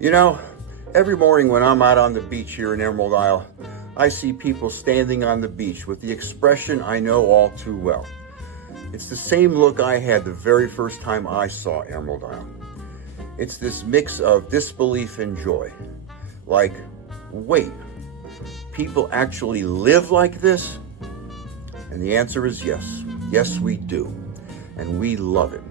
You know, every morning when I'm out on the beach here in Emerald Isle, I see people standing on the beach with the expression I know all too well. It's the same look I had the very first time I saw Emerald Isle. It's this mix of disbelief and joy. Like, wait, people actually live like this? And the answer is yes. Yes, we do. And we love it.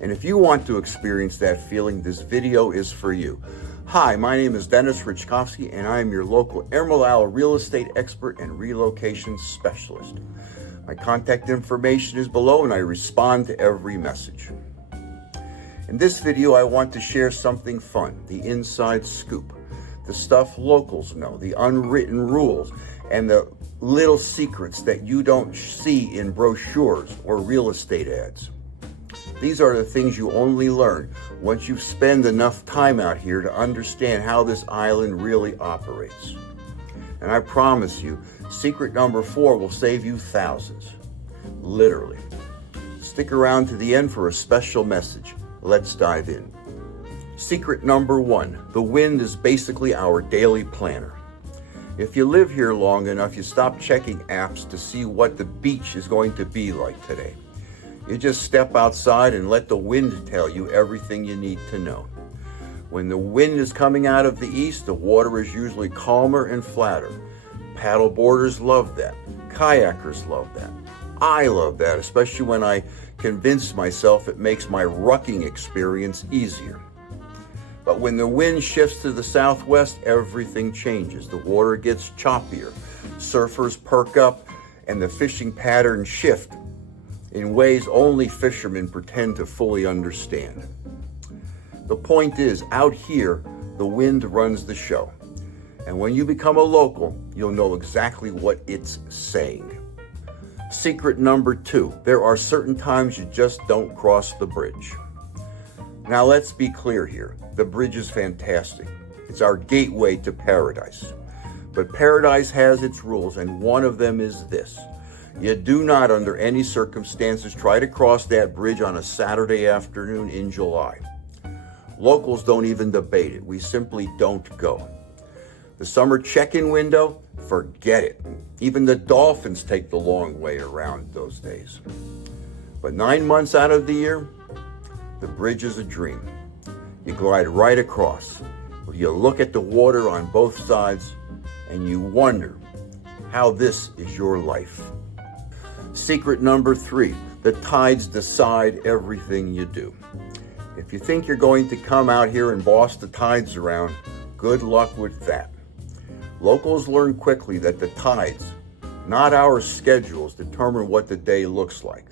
And if you want to experience that feeling, this video is for you. Hi, my name is Denis.Raczkowski, and I am your local Emerald Isle real estate expert and relocation specialist. My contact information is below, and I respond to every message. In this video, I want to share something fun, the inside scoop, the stuff locals know, the unwritten rules, and the little secrets that you don't see in brochures or real estate ads. These are the things you only learn once you've spent enough time out here to understand how this island really operates. And I promise you, secret number 4 will save you thousands. Literally. Stick around to the end for a special message. Let's dive in. Secret number 1, the wind is basically our daily planner. If you live here long enough, you stop checking apps to see what the beach is going to be like today. You just step outside and let the wind tell you everything you need to know. When the wind is coming out of the east, the water is usually calmer and flatter. Paddleboarders love that. Kayakers love that. I love that, especially when I convince myself it makes my rucking experience easier. But when the wind shifts to the southwest, everything changes. The water gets choppier. Surfers perk up and the fishing patterns shift in ways only fishermen pretend to fully understand. The point is, out here, the wind runs the show. And when you become a local, you'll know exactly what it's saying. Secret number 2, there are certain times you just don't cross the bridge. Now let's be clear here. The bridge is fantastic. It's our gateway to paradise. But paradise has its rules, and one of them is this. You do not, under any circumstances, try to cross that bridge on a Saturday afternoon in July. Locals don't even debate it. We simply don't go. The summer check-in window, forget it. Even the dolphins take the long way around those days. But 9 months out of the year, the bridge is a dream. You glide right across. You look at the water on both sides, and you wonder how this is your life. Secret number 3, the tides decide everything you do. If you think you're going to come out here and boss the tides around, good luck with that. Locals learn quickly that the tides, not our schedules, determine what the day looks like.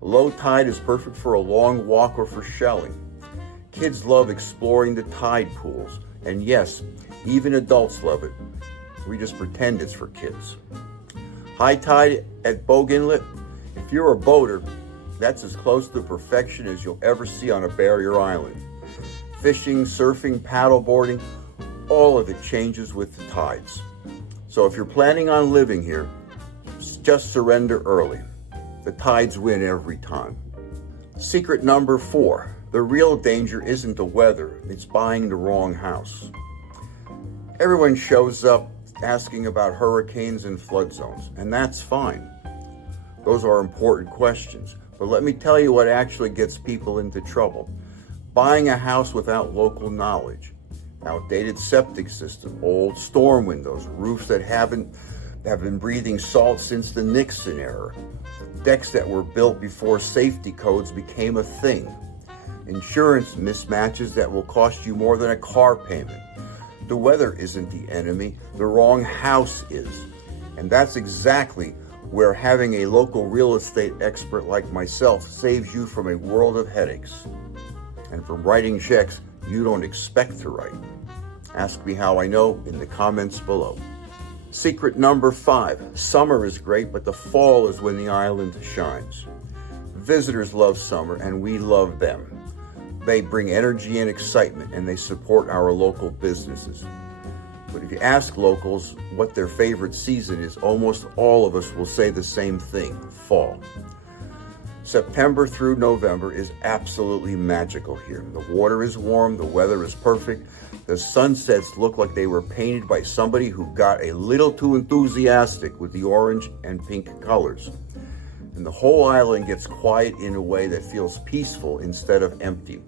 Low tide is perfect for a long walk or for shelling. Kids love exploring the tide pools, and yes, even adults love it. We just pretend it's for kids. High tide at Bogue Inlet, if you're a boater, that's as close to perfection as you'll ever see on a barrier island. Fishing, surfing, paddleboarding, all of it changes with the tides. So if you're planning on living here, just surrender early. The tides win every time. Secret number 4, the real danger isn't the weather, it's buying the wrong house. Everyone shows up asking about hurricanes and flood zones, and that's fine. Those are important questions, but let me tell you what actually gets people into trouble. Buying a house without local knowledge, outdated septic system, old storm windows, roofs that have been breathing salt since the Nixon era, decks that were built before safety codes became a thing, insurance mismatches that will cost you more than a car payment. The weather isn't the enemy, the wrong house is. And that's exactly where having a local real estate expert like myself saves you from a world of headaches and from writing checks you don't expect to write. Ask me how I know in the comments below. Secret number 5, summer is great, but the fall is when the island shines. Visitors love summer, and we love them. They bring energy and excitement, and they support our local businesses. But if you ask locals what their favorite season is, almost all of us will say the same thing, fall. September through November is absolutely magical here. The water is warm, the weather is perfect. The sunsets look like they were painted by somebody who got a little too enthusiastic with the orange and pink colors. And the whole island gets quiet in a way that feels peaceful instead of empty.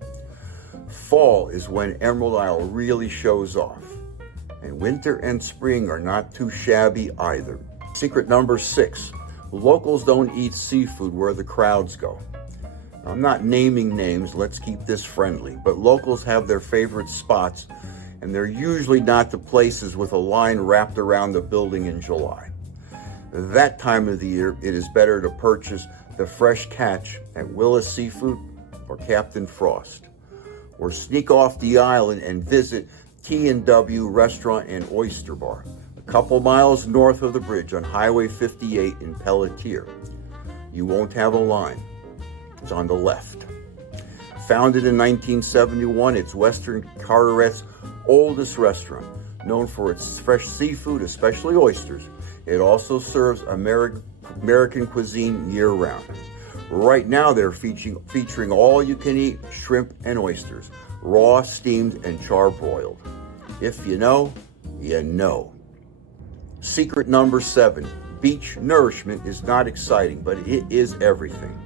Fall is when Emerald Isle really shows off. And winter and spring are not too shabby either. Secret number 6, locals don't eat seafood where the crowds go. I'm not naming names, let's keep this friendly, but locals have their favorite spots, and they're usually not the places with a line wrapped around the building in July. That time of the year, it is better to purchase the fresh catch at Willis Seafood or Captain Frost, or sneak off the island and visit T&W Restaurant and Oyster Bar, a couple miles north of the bridge on Highway 58 in Pelletier. You won't have a line. It's on the left. Founded in 1971, it's Western Carteret's oldest restaurant, known for its fresh seafood, especially oysters. It also serves American cuisine year-round. Right now, they're featuring all-you-can-eat shrimp and oysters, raw, steamed, and charbroiled. If you know, you know. Secret number 7, beach nourishment is not exciting, but it is everything.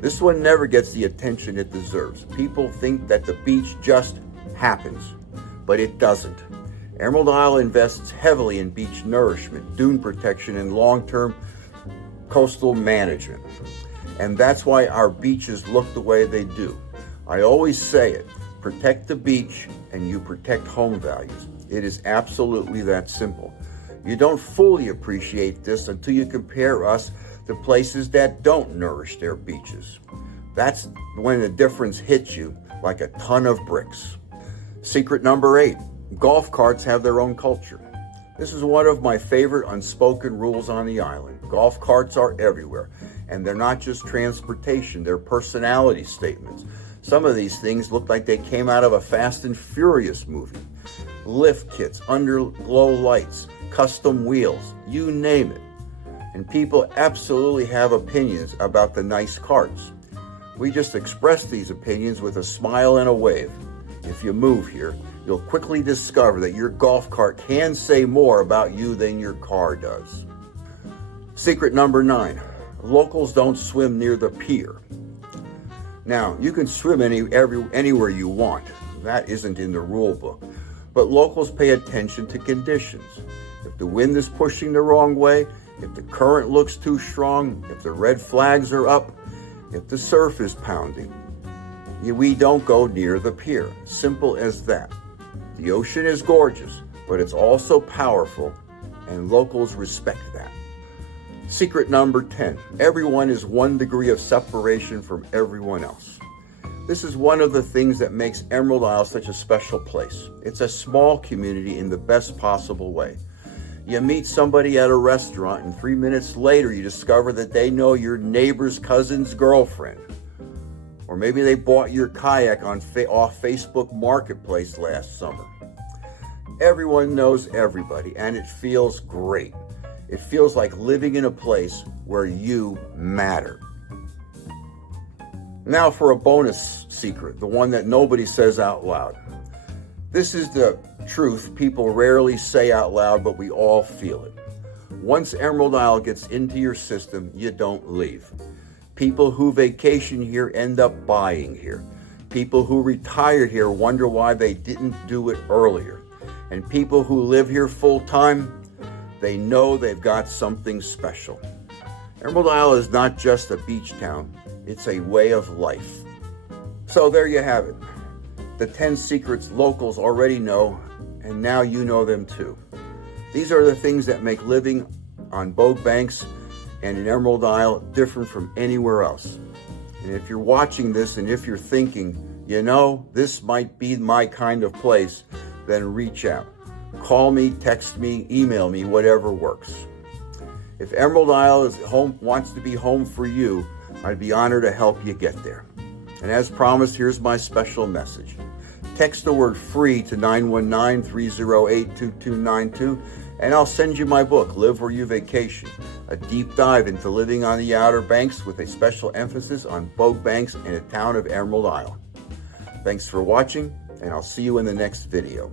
This one never gets the attention it deserves. People think that the beach just happens, but it doesn't. Emerald Isle invests heavily in beach nourishment, dune protection, and long-term coastal management. And that's why our beaches look the way they do. I always say it, protect the beach and you protect home values. It is absolutely that simple. You don't fully appreciate this until you compare us to places that don't nourish their beaches. That's when the difference hits you like a ton of bricks. Secret number 8, golf carts have their own culture. This is one of my favorite unspoken rules on the island. Golf carts are everywhere, and they're not just transportation, they're personality statements. Some of these things look like they came out of a Fast and Furious movie. Lift kits, underglow lights, custom wheels, you name it. And people absolutely have opinions about the nice carts. We just express these opinions with a smile and a wave. If you move here, you'll quickly discover that your golf cart can say more about you than your car does. Secret number 9, locals don't swim near the pier. Now, you can swim anywhere you want. That isn't in the rule book. But locals pay attention to conditions. If the wind is pushing the wrong way, if the current looks too strong, if the red flags are up, if the surf is pounding, we don't go near the pier. Simple as that. The ocean is gorgeous, but it's also powerful, and locals respect that. Secret number 10, everyone is 1 degree of separation from everyone else. This is one of the things that makes Emerald Isle such a special place. It's a small community in the best possible way. You meet somebody at a restaurant, and 3 minutes later you discover that they know your neighbor's cousin's girlfriend. Or maybe they bought your kayak off Facebook Marketplace last summer. Everyone knows everybody, and it feels great. It feels like living in a place where you matter. Now for a bonus secret, the one that nobody says out loud. This is the truth people rarely say out loud, but we all feel it. Once Emerald Isle gets into your system, you don't leave. People who vacation here end up buying here. People who retired here wonder why they didn't do it earlier. And people who live here full time, they know they've got something special. Emerald Isle is not just a beach town, it's a way of life. So there you have it. The 10 secrets locals already know, and now you know them too. These are the things that make living on Bogue Banks and in Emerald Isle different from anywhere else. And if you're watching this and if you're thinking, you know, this might be my kind of place, then reach out. Call me, text me, email me, whatever works. If Emerald Isle wants to be home for you, I'd be honored to help you get there. And as promised, here's my special message. Text the word FREE to 919-308-2292 And I'll send you my book, Live Where You Vacation, a deep dive into living on the Outer Banks with a special emphasis on Bogue Banks and the town of Emerald Isle. Thanks for watching, and I'll see you in the next video.